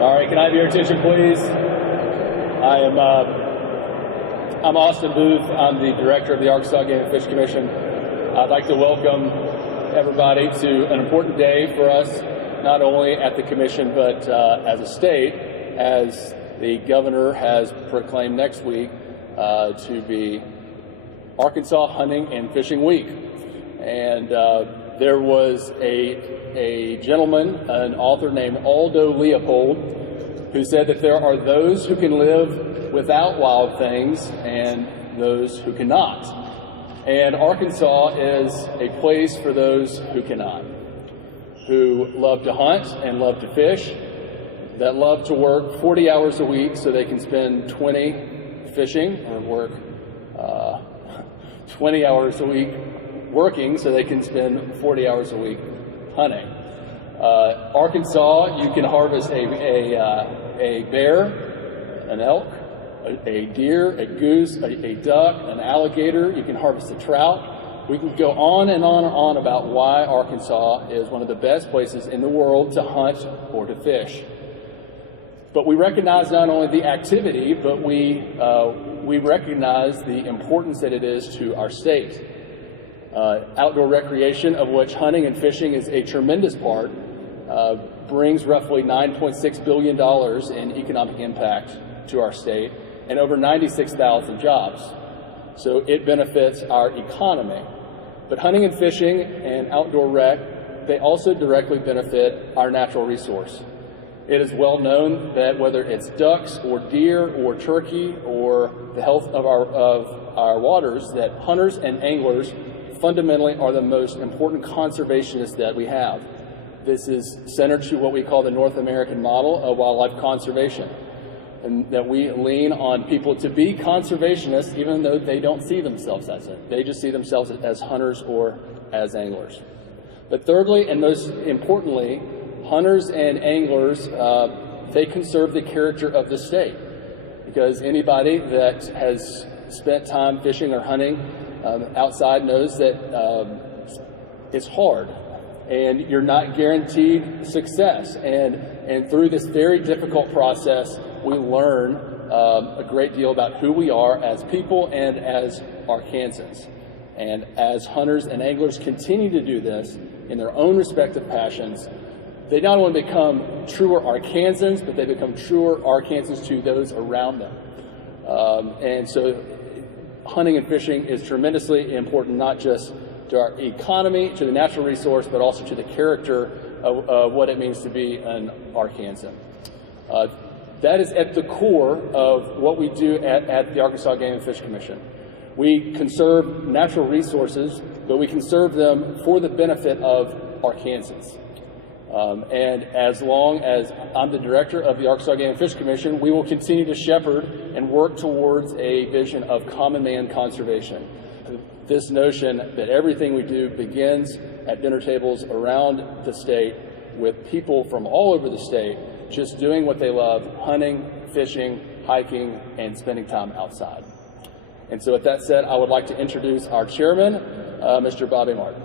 All right, can I have your attention, please? I'm Austin Booth. I'm the director of the Arkansas Game and Fish Commission. I'd like to welcome everybody to an important day for us, not only at the commission, but as a state, as the governor has proclaimed next week to be Arkansas Hunting and Fishing Week. And there was a gentleman, an author named Aldo Leopold, who said that there are those who can live without wild things and those who cannot. And Arkansas is a place for those who cannot, who love to hunt and love to fish, that love to work 40 hours a week so they can spend 20 fishing, or work 20 hours a week working so they can spend 40 hours a week hunting. Arkansas, you can harvest a bear, an elk, a deer, a goose, a duck, an alligator. You can harvest a trout. We can go on and on and on about why Arkansas is one of the best places in the world to hunt or to fish. But we recognize not only the activity, but we recognize the importance that it is to our state. Outdoor recreation, of which hunting and fishing is a tremendous part, brings roughly $9.6 billion in economic impact to our state and over 96,000 jobs. So it benefits our economy. But hunting and fishing and outdoor rec, they also directly benefit our natural resource. It is well known that whether it's ducks or deer or turkey or the health of our waters, that hunters and anglers fundamentally are the most important conservationists that we have. This is centered to what we call the North American model of wildlife conservation, and that we lean on people to be conservationists even though they don't see themselves as it. They just see themselves as hunters or as anglers. But thirdly, and most importantly, hunters and anglers, they conserve the character of the state, because anybody that has spent time fishing or hunting outside knows that it's hard and you're not guaranteed success. And through this very difficult process, we learn a great deal about who we are as people and as Arkansans. And as hunters and anglers continue to do this in their own respective passions, they not only become truer Arkansans, but they become truer Arkansans to those around them. And so hunting and fishing is tremendously important, not just to our economy, to the natural resource, but also to the character of what it means to be an Arkansan. That is at the core of what we do at the Arkansas Game and Fish Commission. We conserve natural resources, but we conserve them for the benefit of Arkansans. And as long as I'm the director of the Arkansas Game and Fish Commission, we will continue to shepherd and work towards a vision of common man conservation. This notion that everything we do begins at dinner tables around the state with people from all over the state just doing what they love, hunting, fishing, hiking, and spending time outside. And so with that said, I would like to introduce our chairman, Mr. Bobby Martin.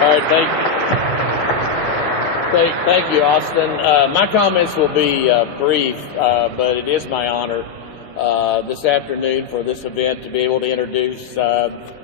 All right, thank you, Austin. My comments will be brief, but it is my honor this afternoon for this event to be able to introduce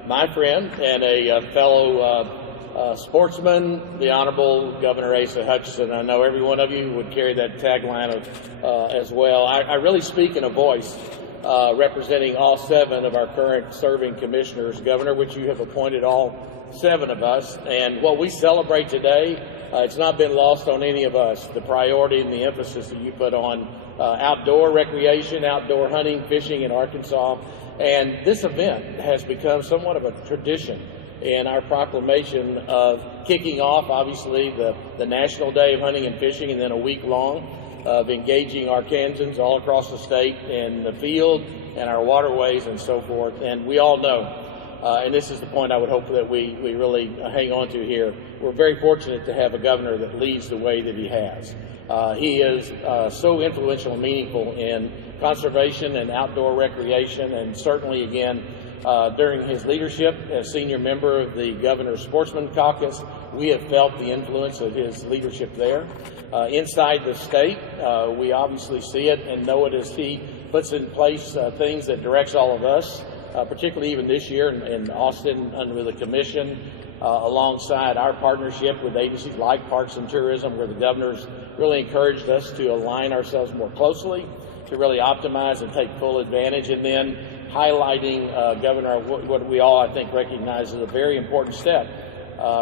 my friend and a fellow sportsman, the Honorable Governor Asa Hutchinson. I know every one of you would carry that tagline as well. I really speak in a voice representing all 7 of our current serving commissioners, Governor, which you have appointed all 7 of us. And what we celebrate today, it's not been lost on any of us, the priority and the emphasis that you put on outdoor recreation, outdoor hunting, fishing in Arkansas. And this event has become somewhat of a tradition in our proclamation of kicking off, obviously, the National Day of Hunting and Fishing, and then a week long of engaging Arkansans all across the state in the field and our waterways and so forth. And we all know, and this is the point I would hope that we really hang on to here, we're very fortunate to have a governor that leads the way that he has. He is so influential and meaningful in conservation and outdoor recreation, and certainly, again, during his leadership as senior member of the Governor's Sportsman Caucus, we have felt the influence of his leadership there. Inside the state, we obviously see it and know it as he puts in place things that directs all of us, particularly even this year in Austin under the commission, alongside our partnership with agencies like Parks and Tourism, where the governor's really encouraged us to align ourselves more closely to really optimize and take full advantage, and then highlighting, Governor, what we all, I think, recognize as a very important step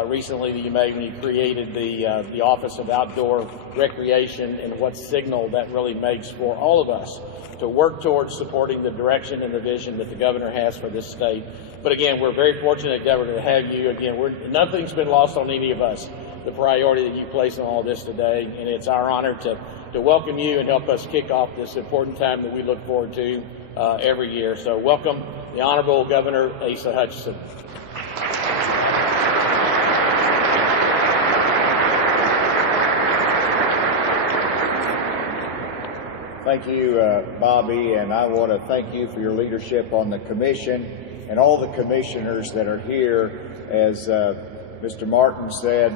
recently that you made when you created the Office of Outdoor Recreation, and what signal that really makes for all of us to work towards supporting the direction and the vision that the governor has for this state. But again, we're very fortunate, Governor, to have you. Again, nothing's been lost on any of us, the priority that you place on all this today, and it's our honor to welcome you and help us kick off this important time that we look forward to every year. So welcome the Honorable Governor Asa Hutchinson. Thank you, Bobby, and I want to thank you for your leadership on the commission and all the commissioners that are here. As Mr. Martin said,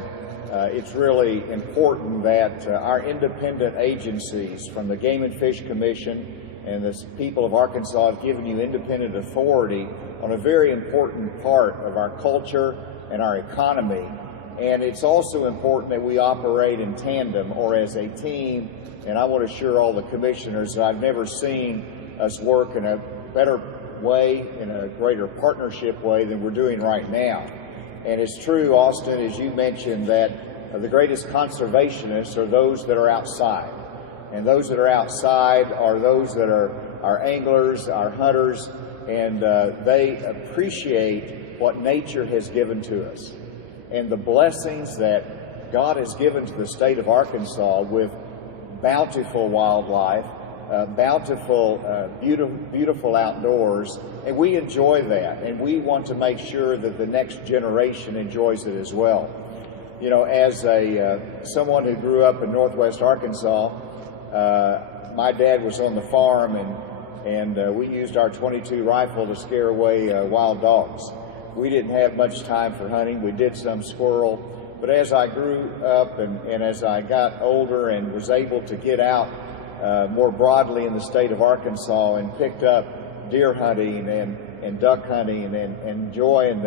it's really important that our independent agencies, from the Game and Fish Commission and the people of Arkansas, have given you independent authority on a very important part of our culture and our economy. And it's also important that we operate in tandem or as a team. And I want to assure all the commissioners that I've never seen us work in a better way, in a greater partnership way than we're doing right now. And it's true, Austin, as you mentioned, that the greatest conservationists are those that are outside. And those that are outside are those that are our anglers, our hunters, and they appreciate what nature has given to us. And the blessings that God has given to the state of Arkansas with bountiful wildlife, bountiful, beautiful outdoors, and we enjoy that, and we want to make sure that the next generation enjoys it as well. You know, as someone who grew up in Northwest Arkansas, my dad was on the farm, and we used our .22 rifle to scare away wild dogs. We didn't have much time for hunting. We did some squirrel. But as I grew up and as I got older and was able to get out more broadly in the state of Arkansas and picked up deer hunting and duck hunting and enjoying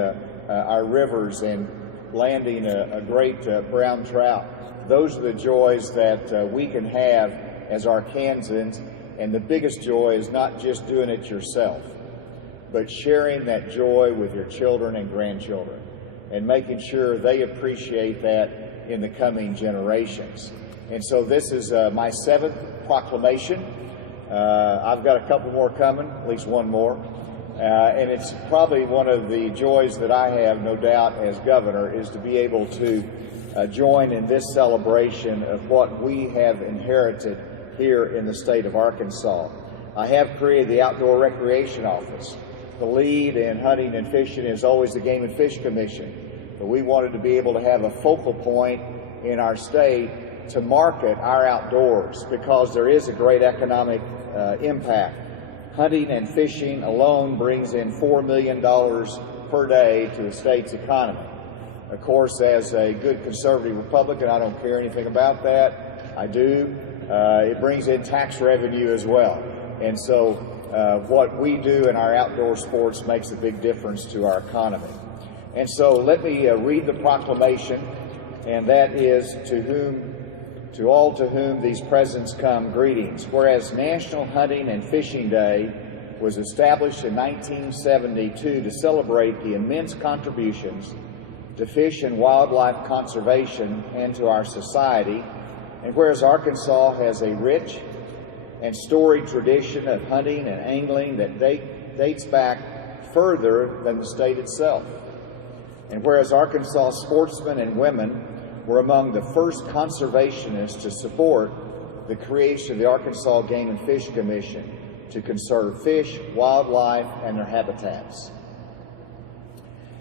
our rivers and landing a great brown trout, those are the joys that we can have as Arkansans. And the biggest joy is not just doing it yourself, but sharing that joy with your children and grandchildren, and making sure they appreciate that in the coming generations. And so this is my 7th proclamation. I've got a couple more coming, at least one more. And it's probably one of the joys that I have, no doubt, as governor, is to be able to join in this celebration of what we have inherited here in the state of Arkansas. I have created the Outdoor Recreation Office. The lead in hunting and fishing is always the Game and Fish Commission, but we wanted to be able to have a focal point in our state to market our outdoors, because there is a great economic impact. Hunting and fishing alone brings in $4 million per day to the state's economy. Of course, as a good conservative Republican, I don't care anything about that. I do. It brings in tax revenue as well. And so what we do in our outdoor sports makes a big difference to our economy. And so let me read the proclamation, and that is, to all to whom these presents come, greetings. Whereas National Hunting and Fishing Day was established in 1972 to celebrate the immense contributions to fish and wildlife conservation and to our society, and whereas Arkansas has a rich and storied tradition of hunting and angling that dates back further than the state itself, and whereas Arkansas sportsmen and women were among the first conservationists to support the creation of the Arkansas Game and Fish Commission to conserve fish, wildlife, and their habitats.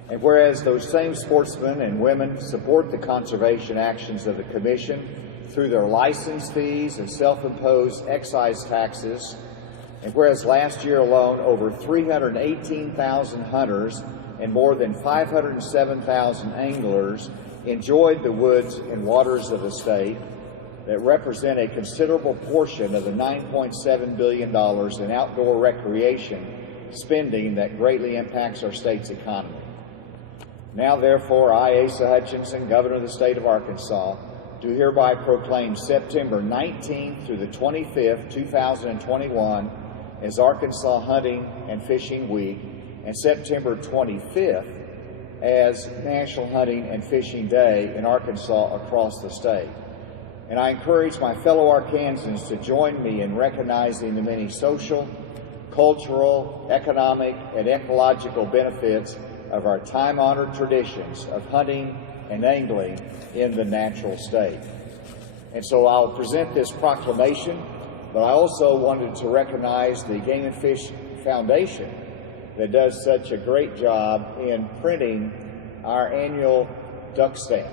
And whereas those same sportsmen and women support the conservation actions of the Commission through their license fees and self-imposed excise taxes, and whereas last year alone over 318,000 hunters and more than 507,000 anglers enjoyed the woods and waters of the state that represent a considerable portion of the $9.7 billion in outdoor recreation spending that greatly impacts our state's economy. Now, therefore, I, Asa Hutchinson, Governor of the State of Arkansas, do hereby proclaim September 19th through the 25th, 2021 as Arkansas Hunting and Fishing Week, and September 25th as National Hunting and Fishing Day in Arkansas across the state. And I encourage my fellow Arkansans to join me in recognizing the many social, cultural, economic, and ecological benefits of our time-honored traditions of hunting and angling in the natural state. And so I'll present this proclamation, but I also wanted to recognize the Game and Fish Foundation that does such a great job in printing our annual duck stamp.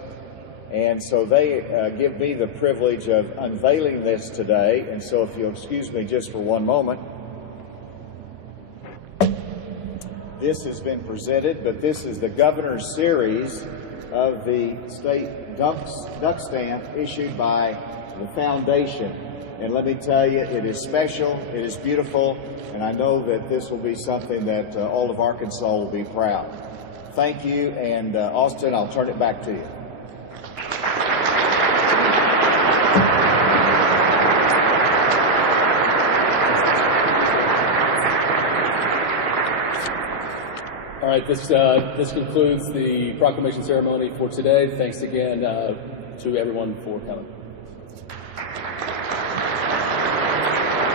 And so they give me the privilege of unveiling this today. And so if you'll excuse me just for one moment. This has been presented, but this is the governor's series of the state duck stamp issued by the foundation. And let me tell you, it is special, it is beautiful, and I know that this will be something that all of Arkansas will be proud. Thank you, and Austin, I'll turn it back to you. All right, this concludes the proclamation ceremony for today. Thanks again to everyone for coming.